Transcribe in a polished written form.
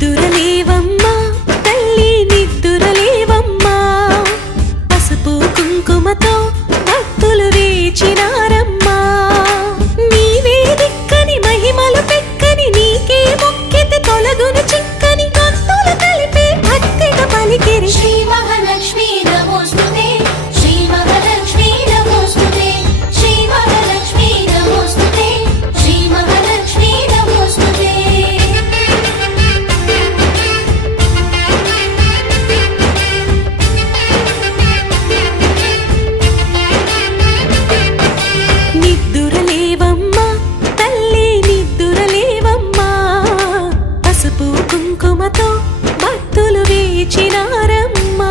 నిద్దురలేవమ్మా తల్లి నిద్దురలేవమ్మా పసుపు కుంకుమతో భక్తులు వేచినారమ్మా నీవే దిక్కని మహిమలు పెక్కని నీకే మొక్కితే తొలగును చిక్కని భక్తులు కలిపి భక్తిగా పలికిరి శ్రీ మహాలక్ష్మీ నమోస్తుతే శ్రీ మహాలక్ష్మీ నమోస్తుతే శ్రీ మహాలక్ష్మీ నమోస్తుతే శ్రీ మహాలక్ష్మీ నమోస్తుతే నిద్దురలేవమ్మా తల్లి నిద్దురలేవమ్మా పసుపు కుంకుమతో భక్తులు వేచినారమ్మా